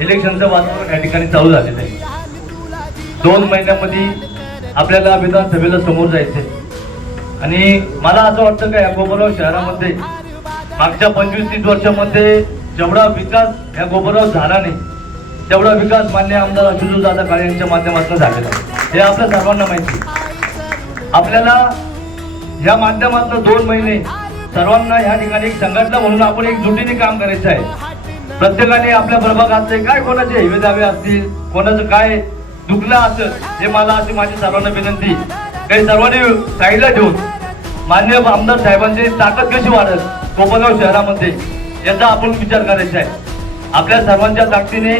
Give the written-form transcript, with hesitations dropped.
इलेक्शनचं वातावरण या ठिकाणी चालू झालेलं आहे. 2 महिन्यामध्ये आपल्याला विधानसभेला समोर जायचे आणि मला असं वाटतं का या गोबरगाव शहरामध्ये मागच्या 25-30 वर्षामध्ये जेवढा विकास या गोबरगाव झाला नाही तेवढा विकास मान्य आमदार आशुतोषदादा काळे यांच्या माध्यमातून झालेला आहे. हे आपल्या सर्वांना माहिती. आपल्याला या माध्यमातून 2 महिने सर्वांना या ठिकाणी एक संघटना म्हणून आपण एकजुटीने काम करायचं आहे. प्रत्येकाने आपल्या प्रभागातले काय कोणाचे हेवे दावे असतील, कोणाचं काय दुखलं असेल, हे मला अशी माझी सर्वांना विनंती काही सर्वांनी साईडला ठेवून माननीय आमदार साहेबांची ताकद कशी वाढेल गोबरगाव शहरामध्ये याचा आपण विचार करायचा आहे. आपल्या सर्वांच्या ताकदीने